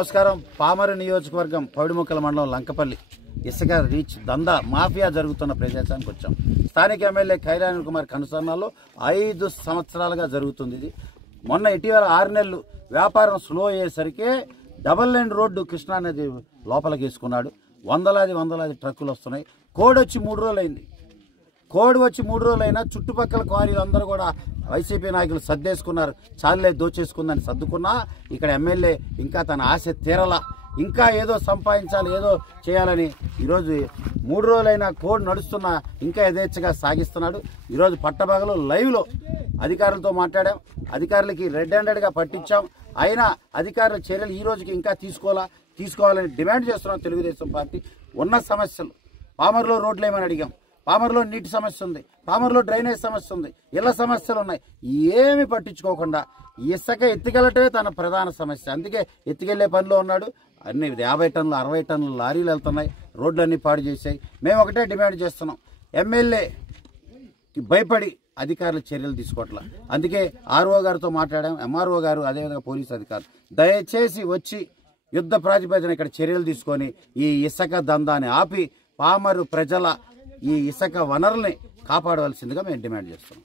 నమస్కారం. పామరు నియోజకవర్గం పౌడిముక్కల మండలం లంకపల్లి ఇసుక రీచ్ దందా మాఫియా జరుగుతున్న ప్రదేశానికి వచ్చాం. స్థానిక ఎమ్మెల్యే ఖైరాని కుమార్ కనుసరణలో 5 సంవత్సరాలుగా జరుగుతుంది. ఇది మొన్న ఇటీవల 6 నెలలు వ్యాపారం స్లో అయ్యేసరికి డబల్ లైన్ రోడ్డు కృష్ణానది లోపలికి వేసుకున్నాడు. వందలాది ట్రక్కులు వస్తున్నాయి. కోడ్ వచ్చి 3 రోజులైంది. కోడ్ వచ్చి 3 రోజులైనా చుట్టుపక్కల క్వారీలు అందరూ కూడా వైసీపీ నాయకులు సర్దేసుకున్నారు. చాలే దోచేసుకుందని సర్దుకున్నా ఇక్కడ ఎమ్మెల్యే ఇంకా తన ఆశ తీరలా, ఇంకా ఏదో సంపాదించాలి, ఏదో చేయాలని ఈరోజు 3 రోజులైనా కోడ్ నడుస్తున్నా ఇంకా యథేచ్ఛగా సాగిస్తున్నాడు. ఈరోజు పట్టభగలు లైవ్లో అధికారులతో మాట్లాడాం. అధికారులకి రెడ్ హ్యాండెడ్గా పట్టించాం. అయినా అధికారుల చర్యలు ఈ రోజుకి ఇంకా తీసుకోవాలని డిమాండ్ చేస్తున్నాం. తెలుగుదేశం పార్టీ ఉన్న సమస్యలు, పామర్లో రోడ్లు ఏమని అడిగాం, పామర్లో నీటి సమస్య ఉంది, పామర్లో డ్రైనేజ్ సమస్య ఉంది, ఇళ్ల సమస్యలు ఉన్నాయి. ఏమి పట్టించుకోకుండా ఇసుక ఎత్తుకెళ్ళటమే తన ప్రధాన సమస్య. అందుకే ఎత్తుకెళ్లే పనిలో ఉన్నాడు. అన్ని 50 టన్నులు 60 టన్నులు లారీలు వెళ్తున్నాయి. రోడ్లన్నీ పాడు చేశాయి. మేము ఒకటే డిమాండ్ చేస్తున్నాం, ఎమ్మెల్యేకి భయపడి అధికారులు చర్యలు తీసుకోవట్లా. అందుకే ఆర్ఓ గారితో మాట్లాడాం. ఎంఆర్ఓ గారు అదేవిధంగా పోలీసు అధికారులు దయచేసి వచ్చి యుద్ధ ప్రాతిపదికన ఇక్కడ చర్యలు తీసుకొని ఈ ఇసుక దందాన్ని ఆపి పామరు ప్రజల ఈ ఇసుక వనరుల్ని కాపాడవలసిందిగా మేము డిమాండ్ చేస్తున్నాం.